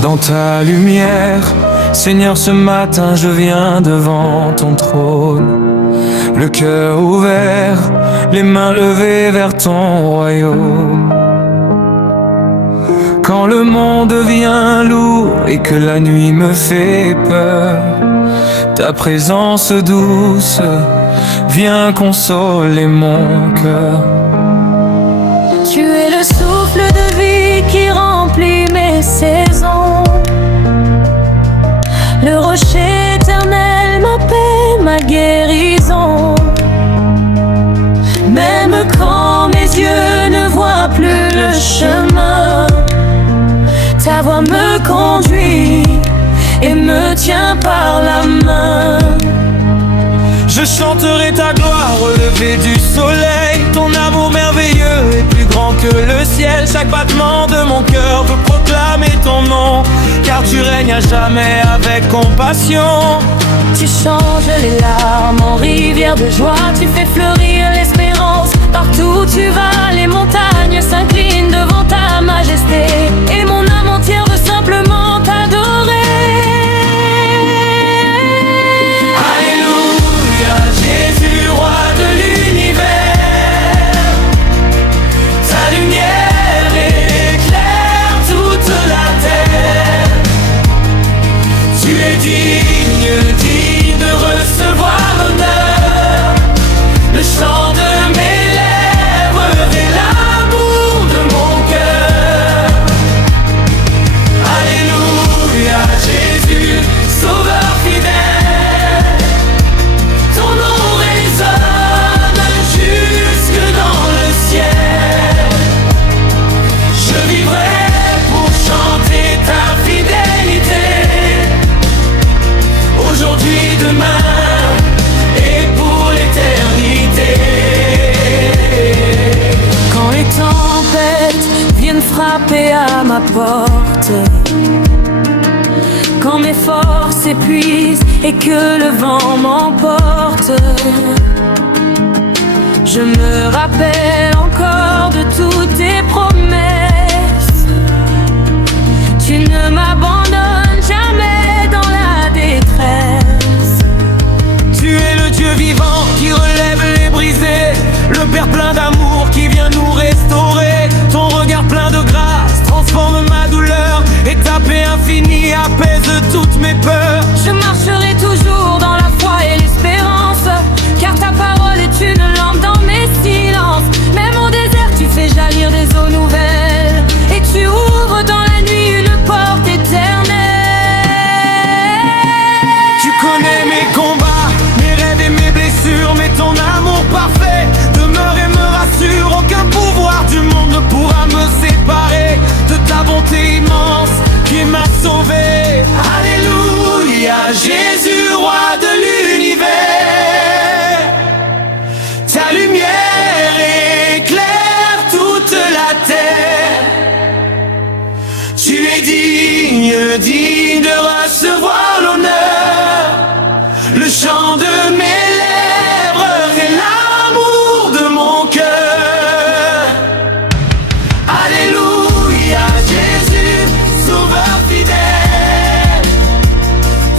dans ta lumière. Seigneur, ce matin je viens devant ton trône, le cœur ouvert, les mains levées vers ton royaume. Quand le monde devient lourd et que la nuit me fait peur, ta présence douce vient consoler mon cœur. Tu es le souffle de vie qui remplit mes saisons, le rocher éternel, ma paix, ma guérison. Même quand mes yeux ne voient plus le chemin, ta voix me conduit et me tient par la main. Je chanterai ta gloire au lever du soleil. Ton amour merveilleux est plus grand que le ciel. Chaque battement de mon cœur veut proclamer ton nom, car tu règnes à jamais avec compassion. Tu changes les larmes en rivière de joie. Tu fais fleurir l'espérance. Partout où tu vas, les montagnes s'inclinent devant ta majesté. Et mon âme entière veut simplement t'adorer. Alléluia, Jésus, roi de l'univers. Ta lumière éclaire toute la terre. Tu es digne de recevoir l'honneur, le chant de mes lèvres et l'amour de mon cœur. Alléluia, Jésus, sauveur fidèle. Ton nom résonne jusque dans le ciel. Je vivrai pour chanter ta fidélité, aujourd'hui, demain et pour l'éternité. Quand les tempêtes viennent frapper à ma porte, quand mes forces s'épuisent et que le vent m'emporte, je me rappelle encore de toutes tes promesses. Tu ne m'abandonnes jamais dans la détresse. Tu es le Dieu vivant qui relève les brisés, le Père plein d'amour qui vient nous restaurer. Ton regard plein de grâce transforme ma douleur, et ta paix infinie apaise toutes mes peurs. Je marcherai toujours dans la foi et l'espérance, car ta parole est une lampe dans mes silences. Même au désert tu fais jaillir des eaux nouvelles, et tu ouvres dans la nuit une porte éternelle. Tu connais mes combats, mes rêves et mes blessures, mais ton amour parfait demeure et me rassure. Aucun pouvoir du monde ne pourra me séparer de ta bonté immense qui m'a sauvé. Alléluia, Jésus, roi de l'univers. Ta lumière éclaire toute la terre. Tu es digne de recevoir l'honneur, le chant de mes lèvres et l'amour de mon cœur. Alléluia, Jésus, sauveur fidèle.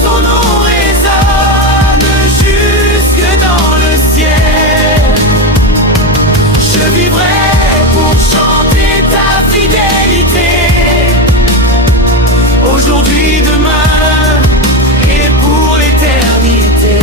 Ton nom résonne jusque dans le ciel. Je vivrai pour chanter ta fidélité, aujourd'hui, demain et pour l'éternité.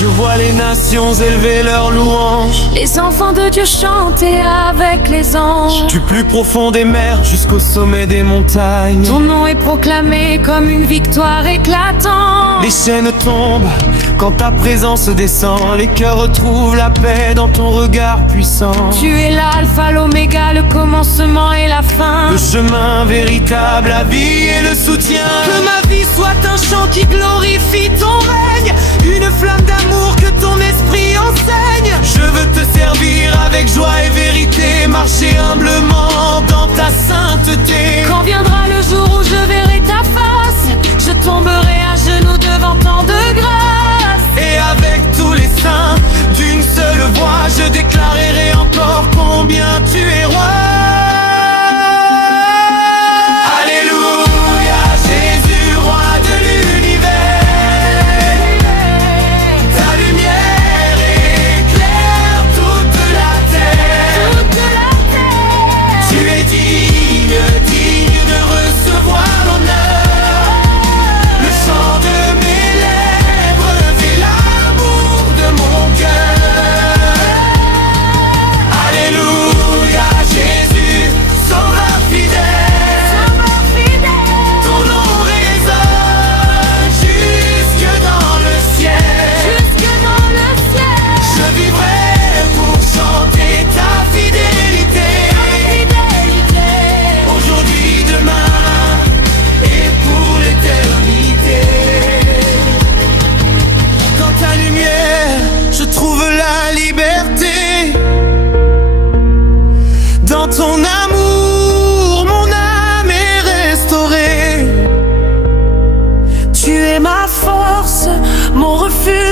Je vois les nations élever leurs louanges, Les enfants de Dieu chanter avec les anges. du plus profond des mers jusqu'au sommet des montagnes. Ton nom est proclamé comme une victoire éclatante. Les chaînes tombent quand ta présence descend. Les cœurs retrouvent la paix dans ton regard puissant. Tu es l'alpha, l'oméga, le commencement et la fin. Le chemin véritable, la vie et le soutien. Que ma vie soit un chant qui glorifie ton règne, une flamme d'amour que ton esprit enseigne. Je veux te servir avec joie et vérité, marcher humblement dans ta sainteté. Quand viendra le jour où je verrai ta face, je tomberai à genoux devant tant de grâce. Et avec tous les saints, d'une seule voix, je déclarerai encore combien tu es roi.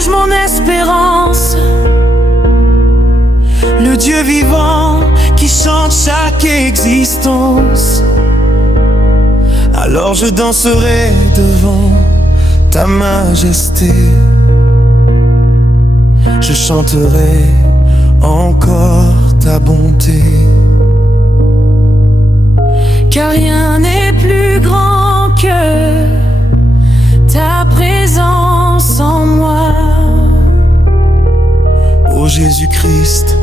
Refuge, mon espérance, le Dieu vivant qui chante chaque existence. Alors je danserai devant ta majesté, je chanterai encore ta bonté. Car rien n'est plus grand que ta présence en moi. Ô Jésus-Christ,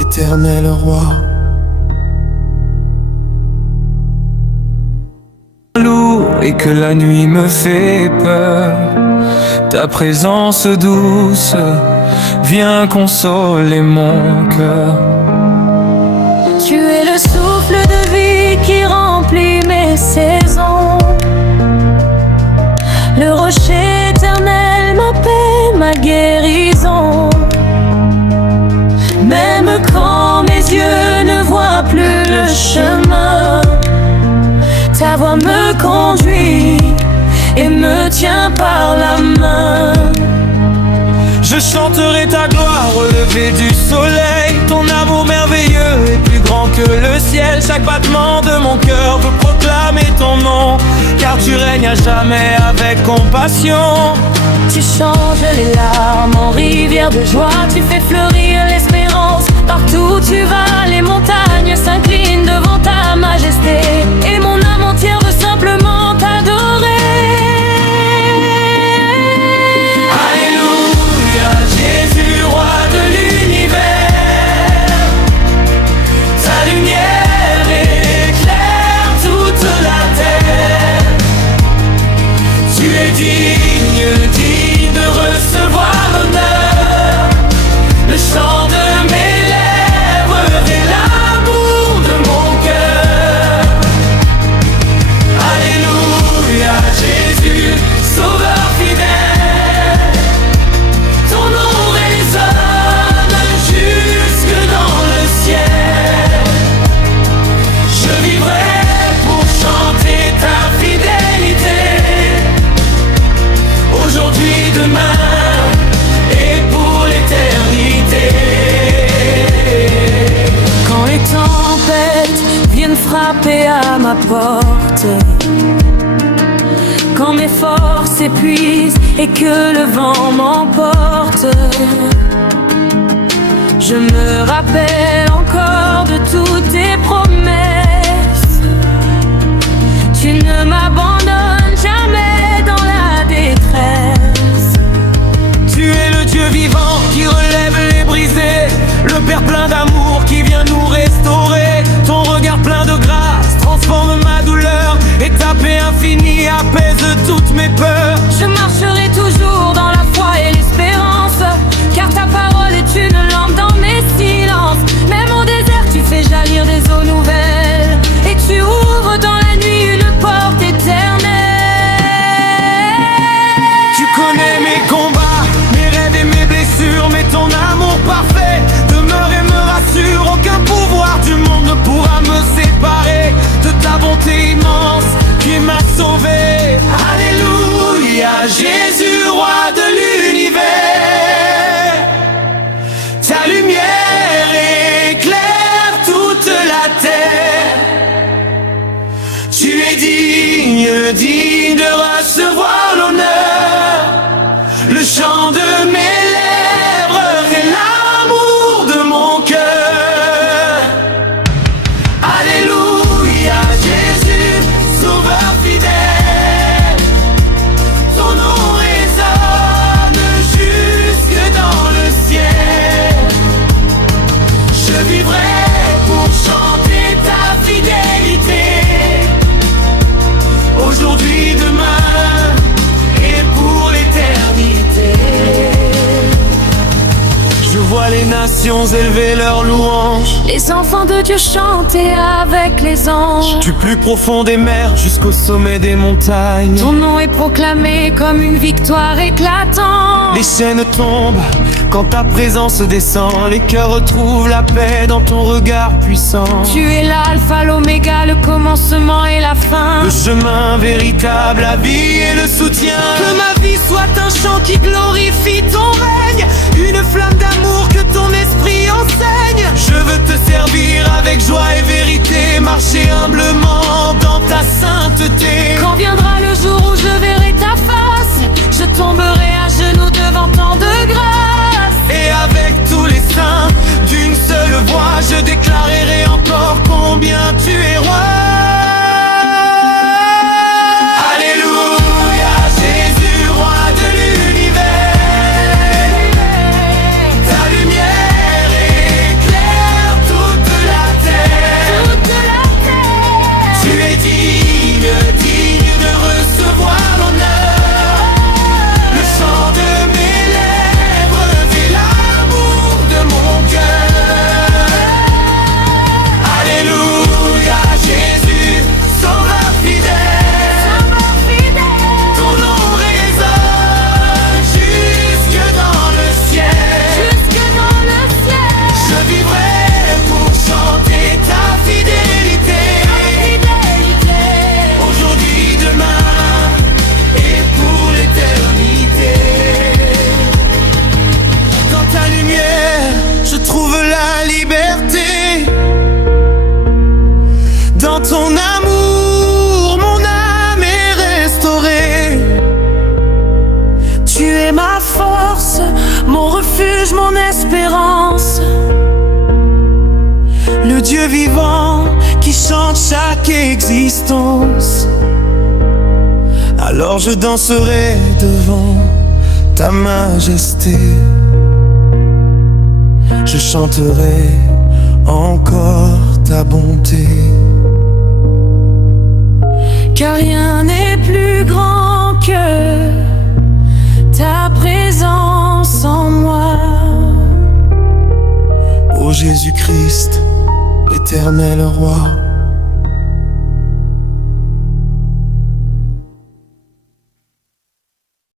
éternel roi. Lourd et que la nuit me fait peur, ta présence douce vient consoler mon cœur. Tu es le souffle de vie qui remplit mes saisons, le rocher éternel, ma paix, ma guérison. Même quand mes yeux ne voient plus le chemin, ta voix me conduit et me tient par la main. Je chanterai ta gloire au lever du soleil. Ton amour merveilleux est plus grand que le ciel. Chaque battement de mon cœur veut proclamer ton nom, car tu règnes à jamais avec compassion. Tu changes les larmes en rivière de joie, tu fais fleurir l'espérance. Partout où tu vas, les montagnes s'inclinent devant ta majesté, et mon âme entière veut simplement t'adorer. Alléluia, Jésus, roi de l'univers. Ta lumière éclaire toute la terre. Tu es digne de recevoir l'honneur, le chant de mes lèvres et l'amour de mon cœur. Alléluia, Jésus, sauveur fidèle. Ton nom résonne jusque dans le ciel. Je vivrai pour chanter ta fidélité, aujourd'hui, demain et pour l'éternité. Quand les tempêtes viennent frapper à ma porte, quand mes forces s'épuisent et que le vent m'emporte, je me rappelle encore de toutes tes promesses. Tu ne m'abandonnes jamais dans la détresse. Tu es le Dieu vivant qui relève les brisés, le Père plein d'amour qui vient nous restaurer. Ton regard plein de grâce transforme ma douleur, et ta paix infinie apaise toutes mes peurs. Je marcherai toujours dans la foi et l'espérance, car ta parole est une lampe dans mes silences. Même au désert tu fais jaillir des eaux nouvelles, et tu ouvres dans la nuit une porte éternelle. Tu connais mes combats, mes rêves et mes blessures, mais ton amour parfait demeure et me rassure. Aucun pouvoir du monde ne pourra me séparer de ta bonté immense qui m'a sauvé. Alléluia, Jésus, roi de l'univers. Ta lumière éclaire toute la terre. Tu es digne de recevoir l'honneur, le chant de mes lèvres et l'amour de mon cœur. Alléluia, Jésus, sauveur fidèle. Ton nom résonne jusque dans le ciel. Je vivrai pour chanter ta fidélité, aujourd'hui, demain et pour l'éternité. Je vois les nations élever leurs louanges, Les enfants de Dieu chanter avec les anges. du plus profond des mers jusqu'au sommet des montagnes. Ton nom est proclamé comme une victoire éclatante. Les chaînes tombent quand ta présence descend, les cœurs retrouvent la paix dans ton regard puissant. Tu es l'alpha, l'oméga, le commencement et la fin. fin. Le chemin véritable, la vie et le soutien. Que ma vie soit un chant qui glorifie ton règne, une flamme d'amour que ton esprit enseigne. Je veux te servir avec joie et vérité, marcher humblement dans ta sainteté. Quand viendra le jour où je verrai ta face, je tomberai à genoux devant tant de grâce. Et avec tous les saints, d'une seule voix, je déclarerai encore combien tu es roi. Alléluia, Jésus, roi de l'univers. Ta lumière éclaire toute la terre. Tu es digne de recevoir l'honneur. Le chant de mes lèvres fait l'amour de mon cœur. Alléluia, Jésus, sauveur fidèle. Ton nom résonne jusque dans le ciel. Je vivrai pour chanter ta fidélité. Aujourd'hui, demain et pour l'éternité. Dans ta lumière, je trouve la liberté. Dans ton amour, mon âme est restaurée. Tu es ma force, mon refuge, mon espérance. Le Dieu vivant qui chante chaque existence. Alors je danserai devant ta majesté. Je chanterai encore ta bonté. Car rien n'est plus grand que ta présence en moi. Ô Jésus-Christ, l'éternel roi.